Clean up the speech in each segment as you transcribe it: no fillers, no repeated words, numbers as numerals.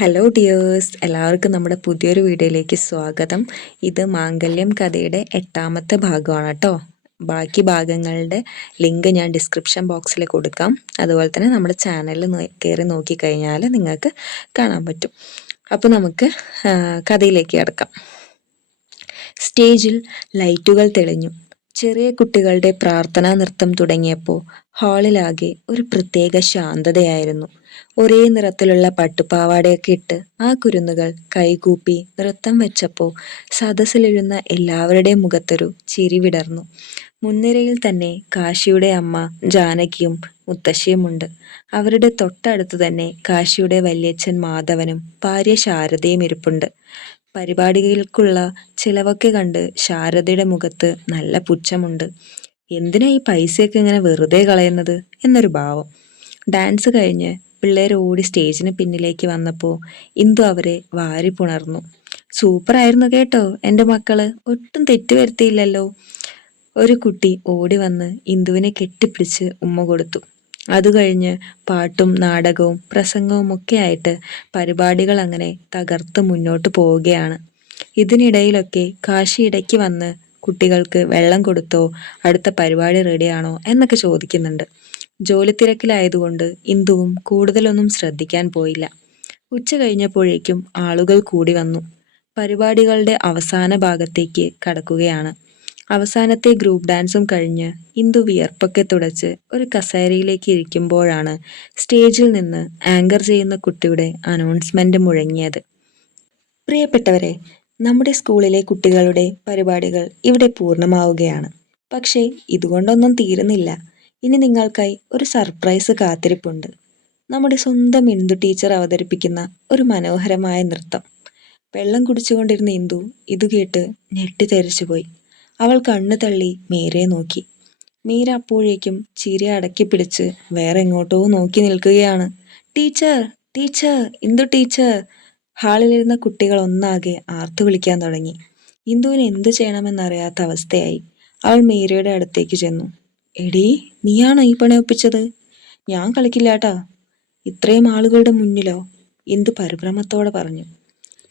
Hello dears, എല്ലാവർക്കും നമ്മുടെ പുതിയൊരു വീഡിയോയിലേക്ക് സ്വാഗതം. ഇത് മാംഗല്യം കഥയുടെ 8ാമത്തെ ഭാഗമാണ് കേട്ടോ. ബാക്കി ഭാഗങ്ങളുടെ ലിങ്ക് ഞാൻ ഡിസ്ക്രിപ്ഷൻ ബോക്സിൽ കൊടുക്കാം. അതുപോലെ തന്നെ നമ്മുടെ ചാനലിൽ കയറി നോക്കിക്കഴിഞ്ഞാൽ നിങ്ങൾക്ക് കാണാൻ പറ്റും. അപ്പോൾ നമുക്ക് കഥയിലേക്ക് കിടക്കാം. സ്റ്റേജിൽ ലൈറ്റുകൾ തെളിഞ്ഞു. ചെറിയ കുട്ടികളുടെ പ്രാർത്ഥനാ നൃത്തം തുടങ്ങിയപ്പോൾ ഹാളിലാകെ ഒരു പ്രത്യേക ശാന്തതയായിരുന്നു. ഒരേ നിറത്തിലുള്ള പട്ടുപാവാടയൊക്കെ ഇട്ട് ആ കുരുന്നുകൾ കൈകൂപ്പി നൃത്തം വെച്ചപ്പോൾ സദസ്സിലിരുന്ന എല്ലാവരുടെയും മുഖത്തൊരു ചിരി വിടർന്നു. മുൻനിരയിൽ തന്നെ കാശിയുടെ അമ്മ ജാനകിയും മുത്തശ്ശിയുമുണ്ട്. അവരുടെ തൊട്ടടുത്ത് തന്നെ കാശിയുടെ വല്യച്ഛൻ മാധവനും ഭാര്യ ശാരദയും ഇരിപ്പുണ്ട്. പരിപാടികൾക്കുള്ള ചിലവൊക്കെ കണ്ട് ശാരദയുടെ മുഖത്ത് നല്ല പുച്ഛമുണ്ട്. എന്തിനാ ഈ പൈസയൊക്കെ ഇങ്ങനെ വെറുതെ കളയുന്നത് എന്നൊരു ഭാവം. ഡാൻസ് കഴിഞ്ഞ് പിള്ളേർ ഓടി സ്റ്റേജിന് പിന്നിലേക്ക് വന്നപ്പോൾ ഇന്ദു അവരെ വാരി പുണർന്നു. സൂപ്പറായിരുന്നു കേട്ടോ എൻ്റെ മക്കള്, ഒട്ടും തെറ്റ് വരുത്തിയില്ലല്ലോ. ഒരു കുട്ടി ഓടി വന്ന് ഇന്ദുവിനെ കെട്ടിപ്പിടിച്ച് ഉമ്മ കൊടുത്തു. അത് കഴിഞ്ഞ് പാട്ടും നാടകവും പ്രസംഗവും ഒക്കെ ആയിട്ട് പരിപാടികൾ അങ്ങനെ തകർത്ത് മുന്നോട്ട് പോവുകയാണ്. ഇതിനിടയിലൊക്കെ കാശി ഇടയ്ക്ക് വന്ന് കുട്ടികൾക്ക് വെള്ളം കൊടുത്തോ, അടുത്ത പരിപാടി റെഡിയാണോ എന്നൊക്കെ ചോദിക്കുന്നുണ്ട്. ജോലി തിരക്കിലായതുകൊണ്ട് ഇന്ദുവും കൂടുതലൊന്നും ശ്രദ്ധിക്കാൻ പോയില്ല. ഉച്ച കഴിഞ്ഞപ്പോഴേക്കും ആളുകൾ കൂടി വന്നു. പരിപാടികളുടെ അവസാന ഭാഗത്തേക്ക് കടക്കുകയാണ്. അവസാനത്തെ ഗ്രൂപ്പ് ഡാൻസും കഴിഞ്ഞ് ഇന്ദു വിയർപ്പൊക്കെ തുടച്ച് ഒരു കസേരയിലേക്ക് ഇരിക്കുമ്പോഴാണ് സ്റ്റേജിൽ നിന്ന് ആങ്കർ ചെയ്യുന്ന കുട്ടിയുടെ അനൗൺസ്മെന്റ് മുഴങ്ങിയത്. പ്രിയപ്പെട്ടവരെ, നമ്മുടെ സ്കൂളിലെ കുട്ടികളുടെ പരിപാടികൾ ഇവിടെ പൂർണ്ണമാവുകയാണ്. പക്ഷേ ഇതുകൊണ്ടൊന്നും തീരുന്നില്ല. ഇനി നിങ്ങൾക്കായി ഒരു സർപ്രൈസ് കാത്തിരിപ്പുണ്ട്. നമ്മുടെ സ്വന്തം ഇന്ദു ടീച്ചർ അവതരിപ്പിക്കുന്ന ഒരു മനോഹരമായ നൃത്തം. വെള്ളം കുടിച്ചുകൊണ്ടിരുന്ന ഇന്ദു ഇത് കേട്ട് ഞെട്ടിത്തെറിച്ചുപോയി. അവൾ കണ്ണു തള്ളി മീരയെ നോക്കി. മീര അപ്പോഴേക്കും ചിരി അടക്കി പിടിച്ച് വേറെ എങ്ങോട്ടോ നോക്കി നിൽക്കുകയാണ്. Teacher, teacher, Indu teacher! ഹാളിലിരുന്ന കുട്ടികൾ ഒന്നാകെ ആർത്തു വിളിക്കാൻ തുടങ്ങി. ഇന്ദുവിന് എന്തു ചെയ്യണമെന്നറിയാത്ത അവസ്ഥയായി. അവൾ മീരയുടെ അടുത്തേക്ക് ചെന്നു. എടീ, നീയാണോ ഈ പണി ഒപ്പിച്ചത്? ഞാൻ കളിക്കില്ലാട്ടാ. ഇത്രയും ആളുകളുടെ മുന്നിലോ? ഇന്ദു പരിഭ്രമത്തോടെ പറഞ്ഞു.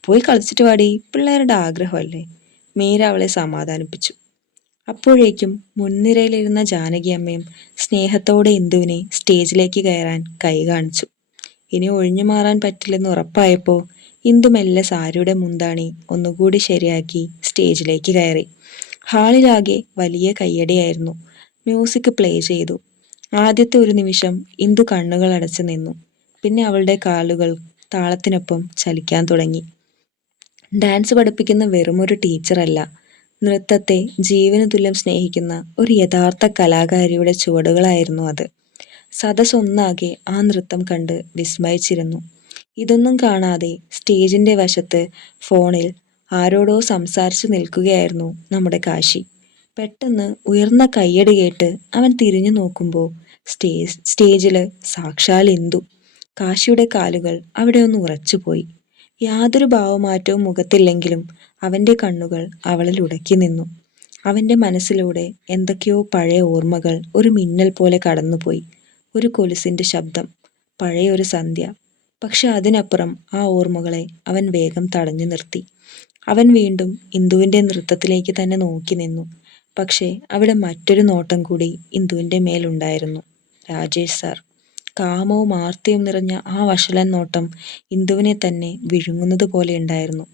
പോയി കളിച്ചിട്ട് വാടി, പിള്ളേരുടെ ആഗ്രഹമല്ലേ. മീര അവളെ സമാധാനിപ്പിച്ചു. അപ്പോഴേക്കും മുൻനിരയിലിരുന്ന ജാനകി അമ്മയും സ്നേഹത്തോടെ ഇന്ദുവിനെ സ്റ്റേജിലേക്ക് കയറാൻ കൈ കാണിച്ചു. ഇനി ഒഴിഞ്ഞു മാറാൻ പറ്റില്ലെന്ന് ഉറപ്പായപ്പോൾ ഇന്ദു മെല്ലെ സാരിയുടെ മുന്താണി ഒന്നുകൂടി ശരിയാക്കി സ്റ്റേജിലേക്ക് കയറി. ഹാളിലാകെ വലിയ കയ്യടിയായിരുന്നു. മ്യൂസിക് പ്ലേ ചെയ്തു. ആദ്യത്തെ ഒരു നിമിഷം ഇന്ദു കണ്ണുകൾ അടച്ചു നിന്നു. പിന്നെ അവളുടെ കാലുകൾ താളത്തിനൊപ്പം ചലിക്കാൻ തുടങ്ങി. ഡാൻസ് പഠിപ്പിക്കുന്ന വെറുമൊരു ടീച്ചറല്ല, നൃത്തത്തെ ജീവന് തുല്യം സ്നേഹിക്കുന്ന ഒരു യഥാർത്ഥ കലാകാരിയുടെ ചുവടുകളായിരുന്നു അത്. സദസ് ഒന്നാകെ ആ നൃത്തം കണ്ട് വിസ്മയിച്ചിരുന്നു. ഇതൊന്നും കാണാതെ സ്റ്റേജിന്റെ വശത്ത് ഫോണിൽ ആരോടോ സംസാരിച്ചു നിൽക്കുകയായിരുന്നു നമ്മുടെ കാശി. പെട്ടെന്ന് ഉയർന്ന കയ്യടി കേട്ട് അവൻ തിരിഞ്ഞു നോക്കുമ്പോൾ സ്റ്റേജില് സാക്ഷാൽ ഇന്ദു. കാശിയുടെ കാലുകൾ അവിടെ ഒന്ന് ഉറച്ചുപോയി. യാതൊരു ഭാവമാറ്റവും മുഖത്തില്ലെങ്കിലും അവന്റെ കണ്ണുകൾ അവളിൽ ഉടക്കി നിന്നു. അവന്റെ മനസ്സിലൂടെ എന്തൊക്കെയോ പഴയ ഓർമ്മകൾ ഒരു മിന്നൽ പോലെ കടന്നുപോയി. ഒരു കൊലുസിന്റെ ശബ്ദം, പഴയ ഒരു സന്ധ്യ. പക്ഷെ അതിനപ്പുറം ആ ഓർമ്മകളെ അവൻ വേഗം തടഞ്ഞു നിർത്തി. അവൻ വീണ്ടും ഇന്ദുവിന്റെ നൃത്തത്തിലേക്ക് തന്നെ നോക്കി നിന്നു. പക്ഷേ അവിടെ മറ്റൊരു നോട്ടം കൂടി ഇന്ദുവിന്റെ മേലുണ്ടായിരുന്നു. രാജേഷ് സാർ. കാമവും ആർത്തിയും നിറഞ്ഞ ആ വഷളൻ നോട്ടം ഇന്ദുവിനെ തന്നെ വിഴുങ്ങുന്നത് പോലെ ഉണ്ടായിരുന്നു.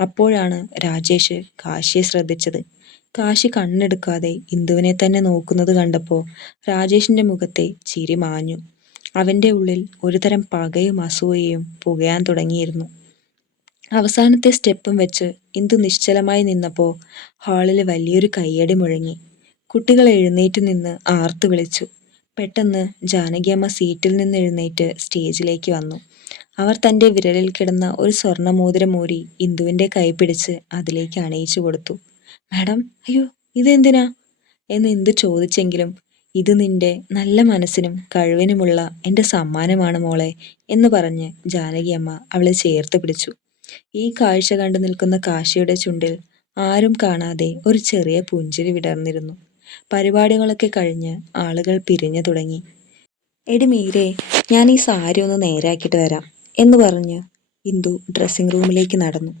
അപ്പോഴാണ് രാജേഷ് കാശിയെ ശ്രദ്ധിച്ചത്. കാശി കണ്ണെടുക്കാതെ ഇന്ദുവിനെ തന്നെ നോക്കുന്നത് കണ്ടപ്പോൾ രാജേഷിന്റെ മുഖത്തെ ചിരി മാഞ്ഞു. അവന്റെ ഉള്ളിൽ ഒരുതരം പകയും അസൂയയും പുകയാൻ തുടങ്ങിയിരുന്നു. അവസാനത്തെ സ്റ്റെപ്പും വെച്ച് ഇന്ദു നിശ്ചലമായി നിന്നപ്പോൾ ഹാളിൽ വലിയൊരു കയ്യടി മുഴങ്ങി. കുട്ടികൾ എഴുന്നേറ്റ് നിന്ന് ആർത്തു വിളിച്ചു. പെട്ടെന്ന് ജാനകിയമ്മ സീറ്റിൽ നിന്ന് എഴുന്നേറ്റ് സ്റ്റേജിലേക്ക് വന്നു. അവർ തന്റെ വിരലിൽ കിടന്ന ഒരു സ്വർണ്ണമോതിരം ഊരി ഇന്ദുവിന്റെ കൈ പിടിച്ച് അതിലേക്ക് അണിയിച്ചു കൊടുത്തു. മാഡം, അയ്യോ, ഇതെന്തിനാ എന്ന് ഇന്ദു ചോദിച്ചെങ്കിലും ഇത് നിന്റെ നല്ല മനസ്സിനും കഴിവിനുമുള്ള എൻ്റെ സമ്മാനമാണ് മോളെ എന്ന് പറഞ്ഞ് ജാനകിയമ്മ അവളെ ചേർത്ത് പിടിച്ചു. ഈ കാഴ്ച കണ്ടു നിൽക്കുന്ന കാശിയുടെ ചുണ്ടിൽ ആരും കാണാതെ ഒരു ചെറിയ പുഞ്ചിരി വിടർന്നിരുന്നു. പരിപാടികളൊക്കെ കഴിഞ്ഞ് ആളുകൾ പിരിഞ്ഞു തുടങ്ങി. എടി മീരേ, ഞാൻ ഈ സാരി ഒന്ന് നേരാക്കിയിട്ട് വരാം എന്ന് പറഞ്ഞ് ഇന്ദു ഡ്രസ്സിംഗ് റൂമിലേക്ക് നടന്നു.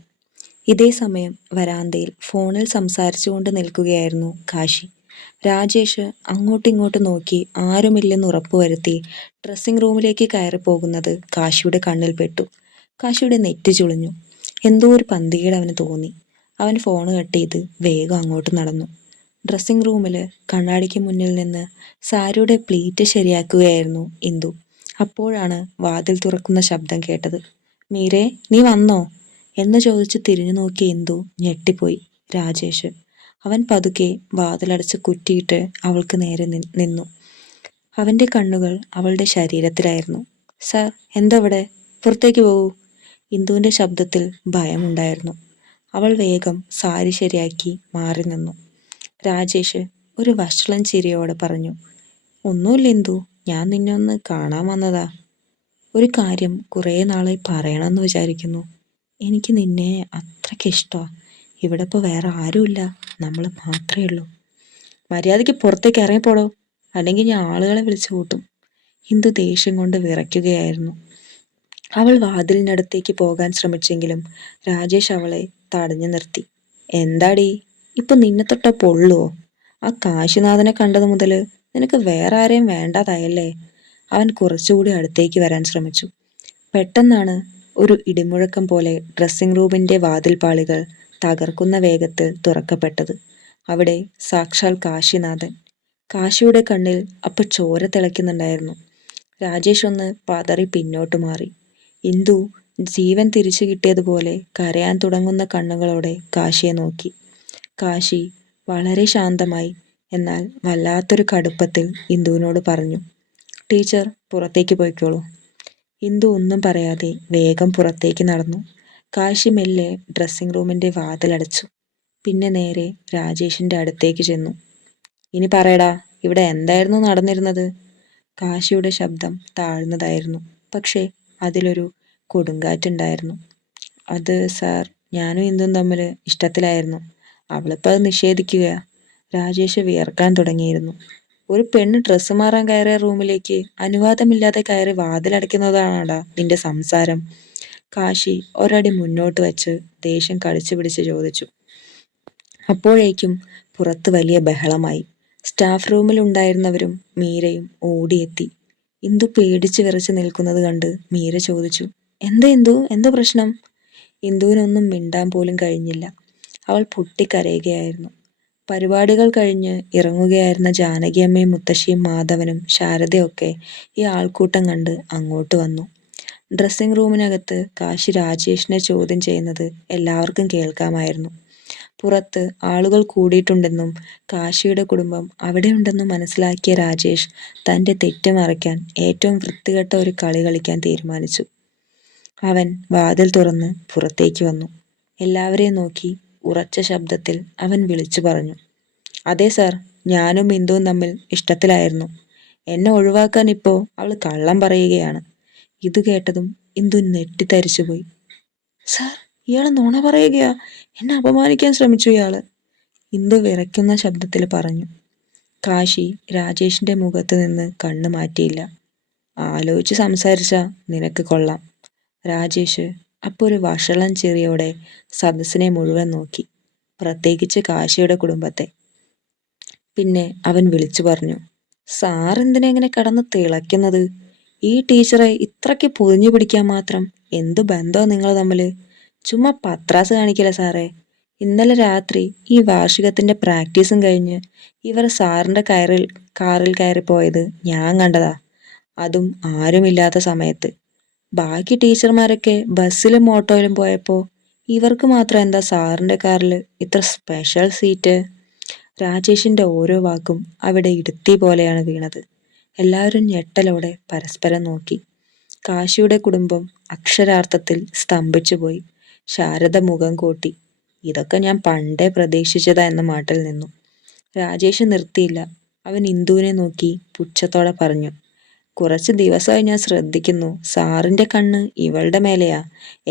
ഇതേ സമയം വരാന്തയിൽ ഫോണിൽ സംസാരിച്ചുകൊണ്ട് നിൽക്കുകയായിരുന്നു കാശി. രാജേഷ് അങ്ങോട്ടിങ്ങോട്ട് നോക്കി ആരുമില്ലെന്ന് ഉറപ്പുവരുത്തി ഡ്രസ്സിംഗ് റൂമിലേക്ക് കയറി പോകുന്നത് കാശിയുടെ കണ്ണിൽ പെട്ടു. കാശിയുടെ നെറ്റി ചുളിഞ്ഞു. എന്തോ ഒരു പന്തികേട് അവന് തോന്നി. അവൻ ഫോൺ കട്ട് ചെയ്ത് വേഗം അങ്ങോട്ട് നടന്നു. ഡ്രസ്സിംഗ് റൂമിൽ കണ്ണാടിക്ക് മുന്നിൽ നിന്ന് സാരിയുടെ പ്ലീറ്റ് ശരിയാക്കുകയായിരുന്നു ഇന്ദു. അപ്പോഴാണ് വാതിൽ തുറക്കുന്ന ശബ്ദം കേട്ടത്. മീരേ, നീ വന്നോ എന്ന് ചോദിച്ച് തിരിഞ്ഞു നോക്കിയ ഇന്ദു ഞെട്ടിപ്പോയി. രാജേഷ്. അവൻ പതുക്കെ വാതിലടച്ച് കുറ്റിയിട്ട് അവൾക്ക് നേരെ നിന്നു. അവൻ്റെ കണ്ണുകൾ അവളുടെ ശരീരത്തിലായിരുന്നു. സാർ, എന്തവിടെ? പുറത്തേക്ക് പോകൂ. ഇന്ദുവിൻ്റെ ശബ്ദത്തിൽ ഭയമുണ്ടായിരുന്നു. അവൾ വേഗം സാരി ശരിയാക്കി മാറി നിന്നു. രാജേഷ് ഒരു വഷളൻ ചിരിയോടെ പറഞ്ഞു, ഒന്നുമില്ല ഇന്ദു, ഞാൻ നിന്നെ ഒന്ന് കാണാൻ വന്നതാ. ഒരു കാര്യം കുറേ നാളായി പറയണമെന്ന് വിചാരിക്കുന്നു. എനിക്ക് നിന്നെ അത്രയ്ക്ക് ഇഷ്ടമാണ്. ഇവിടെ ഇപ്പോൾ വേറെ ആരുമില്ല, നമ്മൾ മാത്രമേ ഉള്ളൂ. മര്യാദയ്ക്ക് പുറത്തേക്ക് ഇറങ്ങിപ്പോടോ, അല്ലെങ്കിൽ ഞാൻ ആളുകളെ വിളിച്ചു കൂട്ടും. ഇന്ദു ദേഷ്യം കൊണ്ട് വിറയ്ക്കുകയായിരുന്നു. അവൾ വാതിലിനടുത്തേക്ക് പോകാൻ ശ്രമിച്ചെങ്കിലും രാജേഷ് അവളെ തടഞ്ഞു നിർത്തി. എന്താടി, ഇപ്പൊ നിന്നെ തൊട്ട പൊള്ളുവോ? ആ കാശിനാഥനെ കണ്ടത് മുതൽ നിനക്ക് വേറെ ആരെയും വേണ്ടാതായല്ലേ? അവൻ കുറച്ചുകൂടി അടുത്തേക്ക് വരാൻ ശ്രമിച്ചു. പെട്ടെന്നാണ് ഒരു ഇടിമുഴക്കം പോലെ ഡ്രസ്സിംഗ് റൂമിന്റെ വാതിൽപ്പാളികൾ തകർക്കുന്ന വേഗത്തിൽ തുറക്കപ്പെട്ടത്. അവിടെ സാക്ഷാൽ കാശിനാഥൻ. കാശിയുടെ കണ്ണിൽ അപ്പോൾ ചോര തിളയ്ക്കുന്നുണ്ടായിരുന്നു. രാജേഷ് ഒന്ന് പതറി പിന്നോട്ട് മാറി. ഇന്ദു ജീവൻ തിരിച്ചു കിട്ടിയതുപോലെ കരയാൻ തുടങ്ങുന്ന കണ്ണുകളോടെ കാശിയെ നോക്കി. കാശി വളരെ ശാന്തമായി, എന്നാൽ വല്ലാത്തൊരു കടുപ്പത്തിൽ ഇന്ദുവിനോട് പറഞ്ഞു, ടീച്ചർ പുറത്തേക്ക് പോയിക്കോളൂ. ഇന്ദു ഒന്നും പറയാതെ വേഗം പുറത്തേക്ക് നടന്നു. കാശി മെല്ലെ ഡ്രസ്സിംഗ് റൂമിന്റെ വാതിലടച്ചു. പിന്നെ നേരെ രാജേഷിന്റെ അടുത്തേക്ക് ചെന്നു. ഇനി പറയടാ, ഇവിടെ എന്തായിരുന്നു നടന്നിരുന്നത്? കാശിയുടെ ശബ്ദം താഴ്ന്നതായിരുന്നു. പക്ഷേ അതിലൊരു കൊടുങ്കാറ്റുണ്ടായിരുന്നു. അത് സാർ, ഞാനും ഇന്ദുവും തമ്മിൽ ഇഷ്ടത്തിലായിരുന്നു. അവളിപ്പോൾ അത് നിഷേധിക്കുകയാ. രാജേഷ് വിയർക്കാൻ തുടങ്ങിയിരുന്നു. ഒരു പെണ്ണ് ഡ്രസ്സ് മാറാൻ കയറിയ റൂമിലേക്ക് അനുവാദമില്ലാതെ കയറി വാതിലടയ്ക്കുന്നതാണാടാ നിന്റെ സംസാരം? കാശി ഒരടി മുന്നോട്ട് വെച്ച് ദേഷ്യം കടിച്ചു പിടിച്ച് ചോദിച്ചു. അപ്പോഴേക്കും പുറത്ത് വലിയ ബഹളമായി. സ്റ്റാഫ് റൂമിൽ ഉണ്ടായിരുന്നവരും മീരയും ഓടിയെത്തി. ഇന്ദു പേടിച്ച് വിറച്ച് നിൽക്കുന്നത് കണ്ട് മീര ചോദിച്ചു, എന്താ പ്രശ്നം? ഇന്ദുവിനൊന്നും മിണ്ടാൻ പോലും കഴിഞ്ഞില്ല. അവൾ പൊട്ടിക്കരയുകയായിരുന്നു. പരിപാടികൾ കഴിഞ്ഞ് ഇറങ്ങുകയായിരുന്ന ജാനകിയമ്മയും മുത്തശ്ശിയും മാധവനും ശാരദയൊക്കെ ഈ ആൾക്കൂട്ടം കണ്ട് അങ്ങോട്ട് വന്നു. ഡ്രസ്സിംഗ് റൂമിനകത്ത് കാശി രാജേഷിനെ ചോദ്യം ചെയ്യുന്നത് എല്ലാവർക്കും കേൾക്കാമായിരുന്നു. പുറത്ത് ആളുകൾ കൂടിയിട്ടുണ്ടെന്നും കാശിയുടെ കുടുംബം അവിടെയുണ്ടെന്നും മനസ്സിലാക്കിയ രാജേഷ് തൻ്റെ തെറ്റ് മറയ്ക്കാൻ ഏറ്റവും വൃത്തികെട്ട ഒരു കളി കളിക്കാൻ തീരുമാനിച്ചു. അവൻ വാതിൽ തുറന്ന് പുറത്തേക്ക് വന്നു. എല്ലാവരെയും നോക്കി ഉറച്ച ശബ്ദത്തിൽ അവൻ വിളിച്ചു പറഞ്ഞു, അതെ സാർ, ഞാനും ബിന്ദുവും തമ്മിൽ ഇഷ്ടത്തിലായിരുന്നു. എന്നെ ഒഴിവാക്കാൻ ഇപ്പോൾ അവൾ കള്ളം പറയുകയാണ്. ഇത് കേട്ടതും ഇന്ദു നെട്ടിത്തരിച്ചുപോയി. സാർ, ഇയാൾ നുണ പറയുകയാ, എന്നെ അപമാനിക്കാൻ ശ്രമിച്ചു ഇയാള്, ഇന്ദു വിറയ്ക്കുന്ന ശബ്ദത്തിൽ പറഞ്ഞു. കാശി രാജേഷിന്റെ മുഖത്ത് നിന്ന് കണ്ണു മാറ്റിയില്ല. ആലോചിച്ച് സംസാരിച്ചാ നിനക്ക് കൊള്ളാം. രാജേഷ് അപ്പോൾ ഒരു വഷളൻ ചിരിയോടെ സദസ്സിനെ മുഴുവൻ നോക്കി, പ്രത്യേകിച്ച് കാശിയുടെ കുടുംബത്തെ. പിന്നെ അവൻ വിളിച്ചു പറഞ്ഞു, സാർ എന്തിനാ ഇങ്ങനെ കിടന്ന് തിളയ്ക്കുന്നത്? ഈ ടീച്ചറെ ഇത്രയ്ക്ക് പൊതിഞ്ഞു പിടിക്കാൻ മാത്രം എന്ത് ബന്ധമാണ് നിങ്ങൾ തമ്മിൽ? ചുമ്മാ പത്രാസ് കാണിക്കില്ല സാറേ. ഇന്നലെ രാത്രി ഈ വാർഷികത്തിന്റെ പ്രാക്ടീസും കഴിഞ്ഞ് ഇവർ സാറിന്റെ കാറിൽ കയറി പോയത് ഞാൻ കണ്ടതാ. അതും ആരുമില്ലാത്ത സമയത്ത്. ബാക്കി ടീച്ചർമാരൊക്കെ ബസ്സിലും ഓട്ടോയിലും പോയപ്പോൾ ഇവർക്ക് മാത്രം എന്താ സാറിന്റെ കാറിൽ ഇത്ര സ്പെഷ്യൽ സീറ്റ്? രാജേഷിന്റെ ഓരോ വാക്കും അവിടെ ഇടുത്തി പോലെയാണ് വീണത്. എല്ലാവരും ഞെട്ടലോടെ പരസ്പരം നോക്കി. കാശിയുടെ കുടുംബം അക്ഷരാർത്ഥത്തിൽ സ്തംഭിച്ചുപോയി. ശാരദ മുഖം കൂട്ടി. ഇതൊക്കെ ഞാൻ പണ്ടേ പ്രതീക്ഷിച്ചതാ എന്ന മാട്ടിൽ നിന്നു. രാജേഷ് നിർത്തിയില്ല. അവൻ ഇന്ദുവിനെ നോക്കി പുച്ഛത്തോടെ പറഞ്ഞു, കുറച്ച് ദിവസമായി ഞാൻ ശ്രദ്ധിക്കുന്നു, സാറിന്റെ കണ്ണ് ഇവളുടെ മേലെയാ.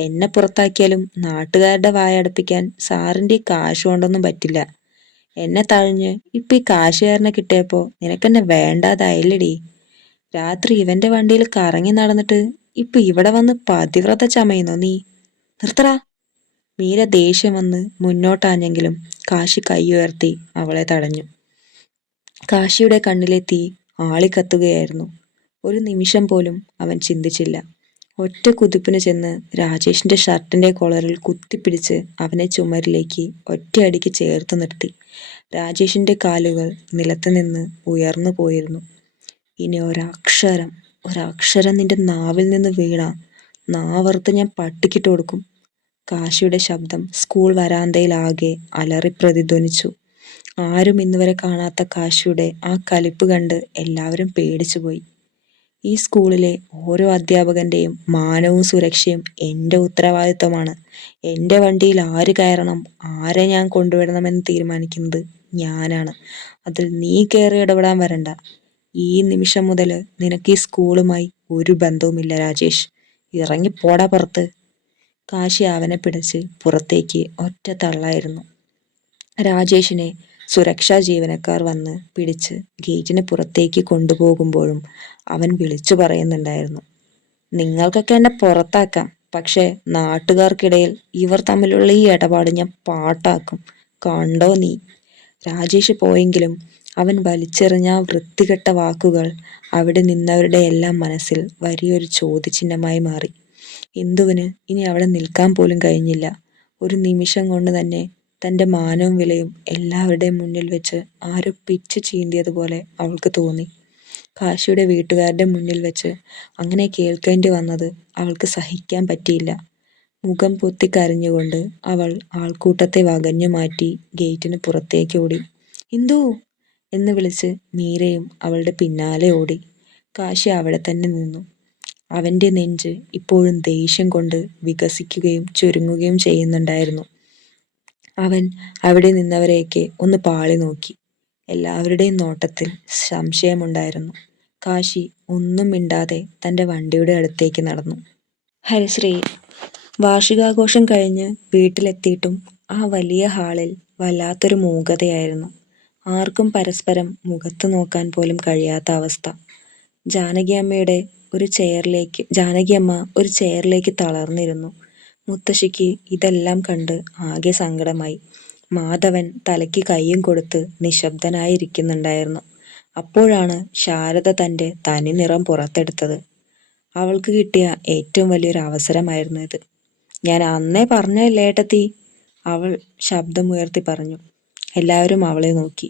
എന്നെ പുറത്താക്കിയാലും നാട്ടുകാരുടെ വായടപ്പിക്കാൻ സാറിന്റെ ഈ കാശ് കൊണ്ടൊന്നും പറ്റില്ല. എന്നെ തഴഞ്ഞ് ഇപ്പൊ ഈ കാശുകാരനെ കിട്ടിയപ്പോ നിനക്കെന്നെ വേണ്ടാതായില്ലടി. രാത്രി ഇവന്റെ വണ്ടിയിൽ കറങ്ങി നടന്നിട്ട് ഇപ്പൊ ഇവിടെ വന്ന് പതിവ്രത ചമയുന്നോ നീ? നിർത്തടാ. മീര ദേഷ്യം വന്ന് മുന്നോട്ടാഞ്ഞെങ്കിലും കാശി കൈ ഉയർത്തി അവളെ തടഞ്ഞു. കാശിയുടെ കണ്ണിലെ തീ ആളിക്കത്തുകയായിരുന്നു. ഒരു നിമിഷം പോലും അവൻ ചിന്തിച്ചില്ല. ഒറ്റ കുതിപ്പിന് ചെന്ന് രാജേഷിന്റെ ഷർട്ടിന്റെ കോളറിൽ കുത്തിപ്പിടിച്ച് അവനെ ചുമരിലേക്ക് ഒറ്റയടിക്ക് ചേർത്ത് നിർത്തി. രാജേഷിന്റെ കാലുകൾ നിലത്ത് നിന്ന് ഉയർന്നു പോയിരുന്നു. ഇനി ഒരക്ഷരം നിന്റെ നാവിൽ നിന്ന് വീണ നാവറുത്ത് ഞാൻ പട്ടിക്കിട്ട് കൊടുക്കും. കാശിയുടെ ശബ്ദം സ്കൂൾ വരാന്തയിലാകെ അലറി പ്രതിധ്വനിച്ചു. ആരും ഇന്നുവരെ കാണാത്ത കാശിയുടെ ആ കലിപ്പ് കണ്ട് എല്ലാവരും പേടിച്ചുപോയി. ഈ സ്കൂളിലെ ഓരോ അധ്യാപകന്റെയും മാനവും സുരക്ഷയും എൻ്റെ ഉത്തരവാദിത്വമാണ്. എൻ്റെ വണ്ടിയിൽ ആര് കയറണം, ആരെ ഞാൻ കൊണ്ടുവിടണമെന്ന് തീരുമാനിക്കുന്നത് ഞാനാണ്. അതിൽ നീ കയറി ഇടപെടാൻ വരണ്ട. ഈ നിമിഷം മുതൽ നിനക്ക് ഈ സ്കൂളുമായി ഒരു ബന്ധവുമില്ല രാജേഷ്. ഇറങ്ങിപ്പോടാ പുറത്ത്. കാശി അവനെ പിടിച്ച് പുറത്തേക്ക് ഒറ്റ തള്ളായിരുന്നു. രാജേഷിനെ സുരക്ഷാ ജീവനക്കാർ വന്ന് പിടിച്ച് ഗേറ്റിന് പുറത്തേക്ക് കൊണ്ടുപോകുമ്പോഴും അവൻ വിളിച്ചു പറയുന്നുണ്ടായിരുന്നു, നിങ്ങൾക്കൊക്കെ എന്നെ പുറത്താക്കാം, പക്ഷെ നാട്ടുകാർക്കിടയിൽ ഇവർ തമ്മിലുള്ള ഈ ഇടപാട് ഞാൻ പാട്ടാക്കും. കണ്ടോ നീ. രാജേഷ് പോയെങ്കിലും അവൻ വലിച്ചെറിഞ്ഞ ആ വൃത്തികെട്ട വാക്കുകൾ അവിടെ നിന്നവരുടെ എല്ലാം മനസ്സിൽ വലിയൊരു ചോദ്യചിഹ്നമായി മാറി. ഇന്ദുവിന് ഇനി അവിടെ നിൽക്കാൻ പോലും കഴിഞ്ഞില്ല. ഒരു നിമിഷം കൊണ്ട് തന്നെ തൻ്റെ മാനവും വിലയും എല്ലാവരുടെയും മുന്നിൽ വെച്ച് ആരോ പിച്ച് ചീന്തിയതുപോലെ അവൾക്ക് തോന്നി. കാശിയുടെ വീട്ടുകാരുടെ മുന്നിൽ വെച്ച് അങ്ങനെ കേൾക്കേണ്ടി വന്നത് അവൾക്ക് സഹിക്കാൻ പറ്റിയില്ല. മുഖം പൊത്തി കരഞ്ഞുകൊണ്ട് അവൾ ആൾക്കൂട്ടത്തെ വകഞ്ഞു മാറ്റി ഗേറ്റിന് പുറത്തേക്ക് ഓടി. ഇന്ദു എന്ന് വിളിച്ച് മീരയും അവളുടെ പിന്നാലെ ഓടി. കാശി അവിടെ തന്നെ നിന്നു. അവൻ്റെ നെഞ്ച് ഇപ്പോഴും ദേഷ്യം കൊണ്ട് വികസിക്കുകയും ചുരുങ്ങുകയും ചെയ്യുന്നുണ്ടായിരുന്നു. അവൻ അവിടെ നിന്നവരെയൊക്കെ ഒന്ന് പാളി നോക്കി. എല്ലാവരുടെയും നോട്ടത്തിൽ സംശയമുണ്ടായിരുന്നു. കാശി ഒന്നും മിണ്ടാതെ തൻ്റെ വണ്ടിയുടെ അടുത്തേക്ക് നടന്നു. ഹരിശ്രീ. വാർഷികാഘോഷം കഴിഞ്ഞ് വീട്ടിലെത്തിയിട്ടും ആ വലിയ ഹാളിൽ വല്ലാത്തൊരു മൂകതയായിരുന്നു. ആർക്കും പരസ്പരം മുഖത്ത് നോക്കാൻ പോലും കഴിയാത്ത അവസ്ഥ. ജാനകിയമ്മ ഒരു ചെയറിലേക്ക് തളർന്നിരുന്നു. മുത്തശ്ശിക്ക് ഇതെല്ലാം കണ്ട് ആകെ സങ്കടമായി. മാധവൻ തലയ്ക്ക് കൈയും കൊടുത്ത് നിശബ്ദനായിരിക്കുന്നുണ്ടായിരുന്നു. അപ്പോഴാണ് ശാരദ തൻ്റെ തനിനിറം പുറത്തെടുത്തത്. അവൾക്ക് കിട്ടിയ ഏറ്റവും വലിയൊരു അവസരമായിരുന്നു ഇത്. ഞാൻ അന്നേ പറഞ്ഞല്ലേ ഏട്ടത്തി, അവൾ ശബ്ദമുയർത്തി പറഞ്ഞു. എല്ലാവരും അവളെ നോക്കി.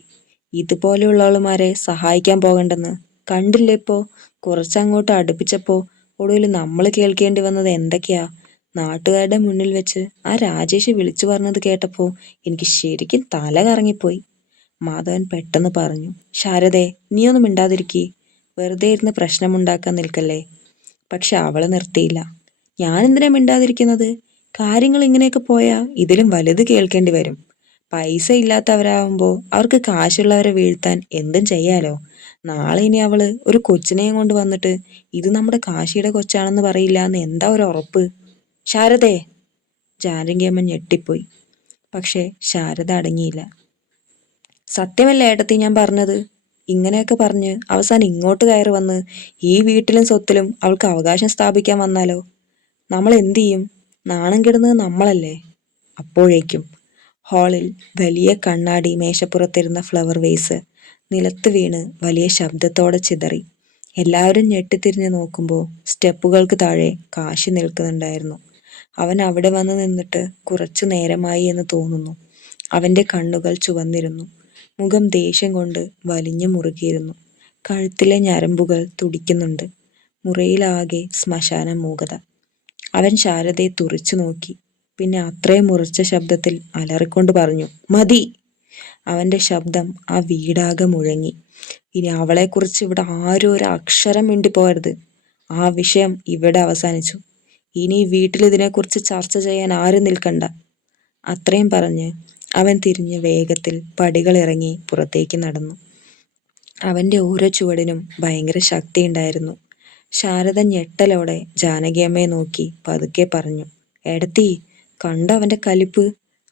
ഇതുപോലെയുള്ളവളുമാരെ സഹായിക്കാൻ പോകണ്ടെന്ന് കണ്ടില്ലേ ഇപ്പോ. കുറച്ചങ്ങോട്ട് അടുപ്പിച്ചപ്പോ ഒടുവിൽ നമ്മൾ കേൾക്കേണ്ടി വന്നത് എന്തൊക്കെയാ. നാട്ടുകാരുടെ മുന്നിൽ വെച്ച് ആ രാജേഷ് വിളിച്ചു പറഞ്ഞത് കേട്ടപ്പോ എനിക്ക് ശരിക്കും തല കറങ്ങിപ്പോയി. മാധവൻ പെട്ടെന്ന് പറഞ്ഞു. ശാരദേ, നീയൊന്നും മിണ്ടാതിരിക്കേ. വെറുതെ ഇരുന്ന് പ്രശ്നമുണ്ടാക്കാൻ നിൽക്കല്ലേ. പക്ഷെ അവള് നിർത്തിയില്ല. ഞാൻ എന്തിനാ മിണ്ടാതിരിക്കുന്നത്? കാര്യങ്ങൾ ഇങ്ങനെയൊക്കെ പോയാ ഇതിലും വലുത് കേൾക്കേണ്ടി വരും. പൈസ ഇല്ലാത്തവരാകുമ്പോൾ അവർക്ക് കാശുള്ളവരെ വീഴ്ത്താൻ എന്തും ചെയ്യാലോ. നാളെ ഇനി അവള് ഒരു കൊച്ചിനെയും കൊണ്ട് വന്നിട്ട് ഇത് നമ്മുടെ കാശിയുടെ കൊച്ചാണെന്ന് പറയില്ല എന്ന് എന്താ ഒരു ഉറപ്പ്? ശാരദേ. ജാനകിയമ്മ ഞെട്ടിപ്പോയി. പക്ഷെ ശാരദ അടങ്ങിയില്ല. സത്യമല്ലേ ഏട്ടത്തി ഞാൻ പറഞ്ഞത്? ഇങ്ങനെയൊക്കെ പറഞ്ഞ് അവസാനം ഇങ്ങോട്ട് കയറി വന്ന് ഈ വീട്ടിലും സ്വത്തിലും അവൾക്ക് അവകാശം സ്ഥാപിക്കാൻ വന്നാലോ? നമ്മൾ എന്തു ചെയ്യും? നാണം കെടുന്നത് നമ്മളല്ലേ. അപ്പോഴേക്കും ഹാളിൽ വലിയ കണ്ണാടി മേശപ്പുറത്തിരുന്ന ഫ്ലവർ വേസ് നിലത്ത് വീണ് വലിയ ശബ്ദത്തോടെ ചിതറി. എല്ലാവരും ഞെട്ടിത്തിരിഞ്ഞ് നോക്കുമ്പോൾ സ്റ്റെപ്പുകൾക്ക് താഴെ കാശി നിൽക്കുന്നുണ്ടായിരുന്നു. അവൻ അവിടെ വന്ന് നിന്നിട്ട് കുറച്ചു നേരമായി എന്ന് തോന്നുന്നു. അവൻ്റെ കണ്ണുകൾ ചുവന്നിരുന്നു. മുഖം ദേഷ്യം കൊണ്ട് വലിഞ്ഞു മുറുകിയിരുന്നു. കഴുത്തിലെ ഞരമ്പുകൾ തുടിക്കുന്നുണ്ട്. മുറിയിലാകെ ശ്മശാന മൂകത. അവൻ ശാരദയെ തുറിച്ചു നോക്കി. പിന്നെ അത്രയും ഉറച്ച ശബ്ദത്തിൽ അലറിക്കൊണ്ട് പറഞ്ഞു, മതി. അവൻ്റെ ശബ്ദം ആ വീടാകെ മുഴങ്ങി. ഇനി അവളെക്കുറിച്ച് ഇവിടെ ആരും ഒരു അക്ഷരം മിണ്ടിപ്പോകരുത്. ആ വിഷയം ഇവിടെ അവസാനിച്ചു. ഇനി വീട്ടിൽ ഇതിനെക്കുറിച്ച് ചർച്ച ചെയ്യാൻ ആരും നിൽക്കണ്ട. അത്രയും പറഞ്ഞ് അവൻ തിരിഞ്ഞ് വേഗത്തിൽ പടികളിറങ്ങി പുറത്തേക്ക് നടന്നു. അവൻ്റെ ഓരോ ചുവടിനും ഭയങ്കര ശക്തിയുണ്ടായിരുന്നു. ശാരദ ഞെട്ടലോടെ ജാനകിയമ്മയെ നോക്കി പതുക്കെ പറഞ്ഞു, എടത്തി, കണ്ടോ അവൻ്റെ കലിപ്പ്.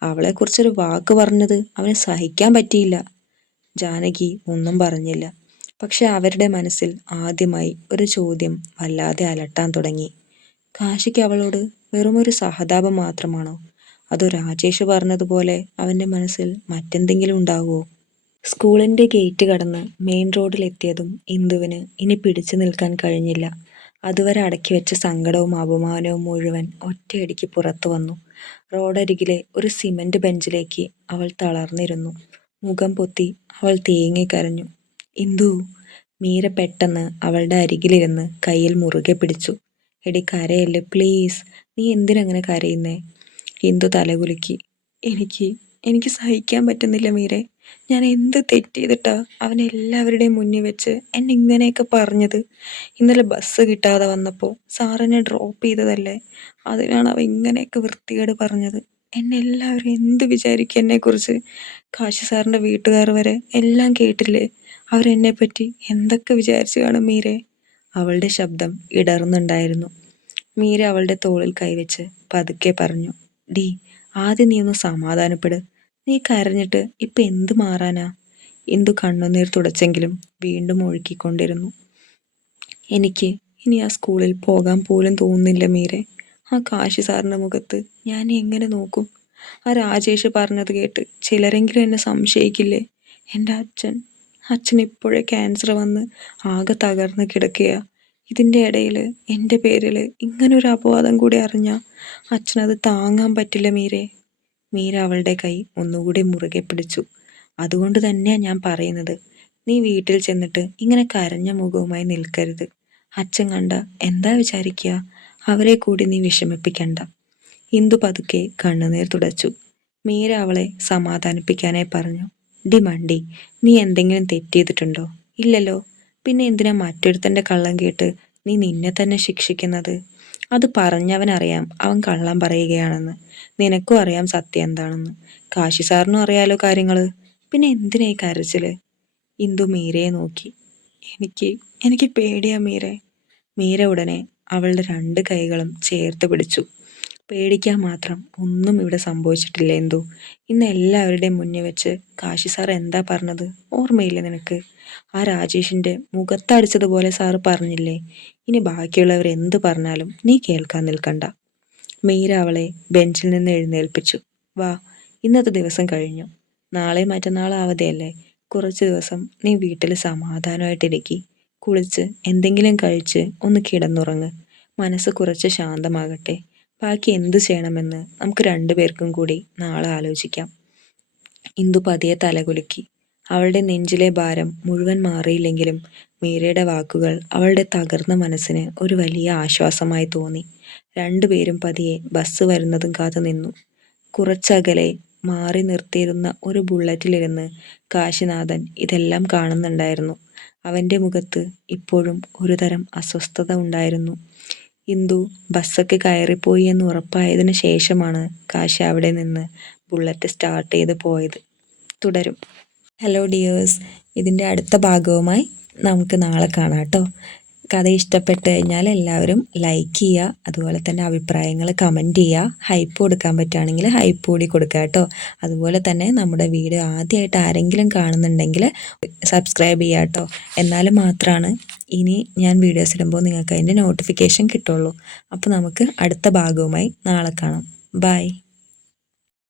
അവളെക്കുറിച്ചൊരു വാക്ക് പറഞ്ഞത് അവന് സഹിക്കാൻ പറ്റിയില്ല. ജാനകി ഒന്നും പറഞ്ഞില്ല. പക്ഷെ അവരുടെ മനസ്സിൽ ആദ്യമായി ഒരു ചോദ്യം വല്ലാതെ അലട്ടാൻ തുടങ്ങി. കാശിക്ക് അവളോട് വെറുമൊരു സഹതാപം മാത്രമാണോ? അതോ രാജേഷ് പറഞ്ഞതുപോലെ അവൻ്റെ മനസ്സിൽ മറ്റെന്തെങ്കിലും ഉണ്ടാവുമോ? സ്കൂളിൻ്റെ ഗേറ്റ് കടന്ന് മെയിൻ റോഡിലെത്തിയതും ഇന്ദുവിന് ഇനി പിടിച്ചു നിൽക്കാൻ കഴിഞ്ഞില്ല. അതുവരെ അടക്കി വെച്ച സങ്കടവും അപമാനവും മുഴുവൻ ഒറ്റയടിക്ക് പുറത്തു വന്നു. റോഡരികിലെ ഒരു സിമന്റ് ബെഞ്ചിലേക്ക് അവൾ തളർന്നിരുന്നു. മുഖം പൊത്തി അവൾ തേങ്ങിക്കരഞ്ഞു. ഇന്ദു! മീര പെട്ടെന്ന് അവളുടെ അരികിലിരുന്ന് കയ്യിൽ മുറുകെ പിടിച്ചു. എടി കരയല്ലേ പ്ലീസ്, നീ എന്തിനങ്ങനെ കരയുന്നേ? ഇന്ദു തലകുലുക്കി. എനിക്ക് എനിക്ക് സഹിക്കാൻ പറ്റുന്നില്ല മീരെ. ഞാൻ എന്ത് തെറ്റ് ചെയ്തിട്ടാ അവൻ എല്ലാവരുടെയും മുന്നിൽ വെച്ച് എന്നെ ഇങ്ങനെയൊക്കെ പറഞ്ഞത്? ഇന്നലെ ബസ് കിട്ടാതെ വന്നപ്പോൾ സാറെന്നെ ഡ്രോപ്പ് ചെയ്തതല്ലേ, അതിനാണ് അവൻ ഇങ്ങനെയൊക്കെ വൃത്തികേട് പറഞ്ഞത്. എന്നെ എല്ലാവരും എന്ത് വിചാരിക്കും എന്നെക്കുറിച്ച്? കാശി സാറിൻ്റെ വീട്ടുകാർ വരെ എല്ലാം കേട്ടില്ലേ? അവരെന്നെപ്പറ്റി എന്തൊക്കെ വിചാരിച്ചു കാണും മീരെ? അവളുടെ ശബ്ദം ഇടറുന്നുണ്ടായിരുന്നു. മീര അവളുടെ തോളിൽ കൈവച്ച് പതുക്കെ പറഞ്ഞു. ഡി, ആദ്യം നീ ഒന്ന് സമാധാനപ്പെട്. നീ കരഞ്ഞിട്ട് ഇപ്പം എന്ത് മാറാനാ? ഇന്ദു കണ്ണുനീർ തുടച്ചെങ്കിലും വീണ്ടും ഒഴുക്കിക്കൊണ്ടിരുന്നു. എനിക്ക് ഇനി ആ സ്കൂളിൽ പോകാൻ പോലും തോന്നുന്നില്ല മീരെ. ആ കാശി സാറിൻ്റെ മുഖത്ത് ഞാൻ എങ്ങനെ നോക്കും? ആ രാജേഷ് പറഞ്ഞത് കേട്ട് ചിലരെങ്കിലും എന്നെ സംശയിക്കില്ലേ? എൻ്റെ അച്ഛൻ ഇപ്പോഴേ ക്യാൻസർ വന്ന് ആകെ തകർന്ന് കിടക്കുകയാ. ഇതിൻ്റെ ഇടയിൽ എൻ്റെ പേരിൽ ഇങ്ങനൊരു അപവാദം കൂടി അറിഞ്ഞാൽ അച്ഛനത് താങ്ങാൻ പറ്റില്ല മീരെ. മീര അവളുടെ കൈ ഒന്നുകൂടി മുറുകെ പിടിച്ചു. അതുകൊണ്ട് തന്നെയാണ് ഞാൻ പറയുന്നത്, നീ വീട്ടിൽ ചെന്നിട്ട് ഇങ്ങനെ കരഞ്ഞ മുഖവുമായി നിൽക്കരുത്. അച്ഛൻ കണ്ട എന്താ വിചാരിക്കുക? അവരെ കൂടി നീ വിഷമിപ്പിക്കണ്ട. ഇന്ദു പതുക്കെ കണ്ണുനീർ തുടച്ചു. മീര അവളെ സമാധാനിപ്പിക്കാനായി പറഞ്ഞു. ഡി മണ്ടി, നീ എന്തെങ്കിലും തെറ്റ് ചെയ്തിട്ടുണ്ടോ? ഇല്ലല്ലോ. പിന്നെ എന്തിനാ മറ്റൊരുത്തൻ്റെ കള്ളം കേട്ട് നീ നിന്നെ തന്നെ ശിക്ഷിക്കുന്നത്? അത് പറഞ്ഞവനറിയാം അവൻ കള്ളം പറയുകയാണെന്ന്. നിനക്കും അറിയാം സത്യം എന്താണെന്ന്. കാശി സാറിനും അറിയാലോ കാര്യങ്ങൾ. പിന്നെ എന്തിനാ ഈ കരച്ചില്? ഇന്ദു മീരയെ നോക്കി. എനിക്ക് പേടിയാ മീരെ. മീര ഉടനെ അവളുടെ 2 കൈകളും ചേർത്ത് പിടിച്ചു. പേടിക്കാൻ മാത്രം ഒന്നും ഇവിടെ സംഭവിച്ചിട്ടില്ല ഇന്ദു. ഇന്ന് എല്ലാവരുടെയും മുന്നിൽ വെച്ച് കാശി സാർ എന്താ പറഞ്ഞത് ഓർമ്മയില്ലേ നിനക്ക്? ആ രാജേഷിൻ്റെ മുഖത്തടിച്ചതുപോലെ സാറ് പറഞ്ഞില്ലേ? ഇനി ബാക്കിയുള്ളവർ എന്ത് പറഞ്ഞാലും നീ കേൾക്കാൻ നിൽക്കണ്ട. മീര അവളെ ബെഞ്ചിൽ നിന്ന് എഴുന്നേൽപ്പിച്ചു. വാ, ഇന്നത്തെ ദിവസം കഴിഞ്ഞു. നാളെ മറ്റന്നാൾ അവധിയല്ലേ. കുറച്ച് ദിവസം നീ വീട്ടിൽ സമാധാനമായിട്ടിരിക്കി. കുളിച്ച് എന്തെങ്കിലും കഴിച്ച് ഒന്ന് കിടന്നുറങ്ങ്. മനസ്സ് കുറച്ച് ശാന്തമാകട്ടെ. ബാക്കി എന്ത് ചെയ്യണമെന്ന് നമുക്ക് 2 പേർക്കും കൂടി നാളെ ആലോചിക്കാം. ഇന്ദു പതിയെ തലകുലുക്കി. അവളുടെ നെഞ്ചിലെ ഭാരം മുഴുവൻ മാറിയില്ലെങ്കിലും മീരയുടെ വാക്കുകൾ അവളുടെ തകർന്ന മനസ്സിന് ഒരു വലിയ ആശ്വാസമായി തോന്നി. 2 പേരും പതിയെ ബസ് വരുന്നതും കാത്തു നിന്നു. കുറച്ചകലെ മാറി നിർത്തിയിരുന്ന ഒരു ബുള്ളറ്റിലിരുന്ന് കാശിനാഥൻ ഇതെല്ലാം കാണുന്നുണ്ടായിരുന്നു. അവൻ്റെ മുഖത്ത് ഇപ്പോഴും ഒരുതരം അസ്വസ്ഥത ഉണ്ടായിരുന്നു. ഇന്ദു ബസ്സൊക്കെ കയറിപ്പോയി എന്ന് ഉറപ്പായതിനു ശേഷമാണ് കാശി അവിടെ നിന്ന് ബുള്ളറ്റ് സ്റ്റാർട്ട് ചെയ്ത് പോയത്. തുടരും. ഹലോ ഡിയേഴ്സ്, ഇതിൻ്റെ അടുത്ത ഭാഗവുമായി നമുക്ക് നാളെ കാണാം കേട്ടോ. കഥ ഇഷ്ടപ്പെട്ട് കഴിഞ്ഞാൽ എല്ലാവരും ലൈക്ക് ചെയ്യുക, അതുപോലെ തന്നെ അഭിപ്രായങ്ങൾ കമൻറ്റ് ചെയ്യുക. ഹൈപ്പ് കൊടുക്കാൻ പറ്റുകയാണെങ്കിൽ ഹൈപ്പ് കൂടി കൊടുക്കുക കേട്ടോ. അതുപോലെ തന്നെ നമ്മുടെ വീഡിയോ ആദ്യമായിട്ട് ആരെങ്കിലും കാണുന്നുണ്ടെങ്കിൽ സബ്സ്ക്രൈബ് ചെയ്യുക കേട്ടോ. എന്നാൽ മാത്രമാണ് ഇനി ഞാൻ വീഡിയോസ് ഇടുമ്പോൾ നിങ്ങൾക്ക് അതിൻ്റെ നോട്ടിഫിക്കേഷൻ കിട്ടുള്ളൂ. അപ്പോൾ നമുക്ക് അടുത്ത ഭാഗവുമായി നാളെ കാണാം. ബൈ.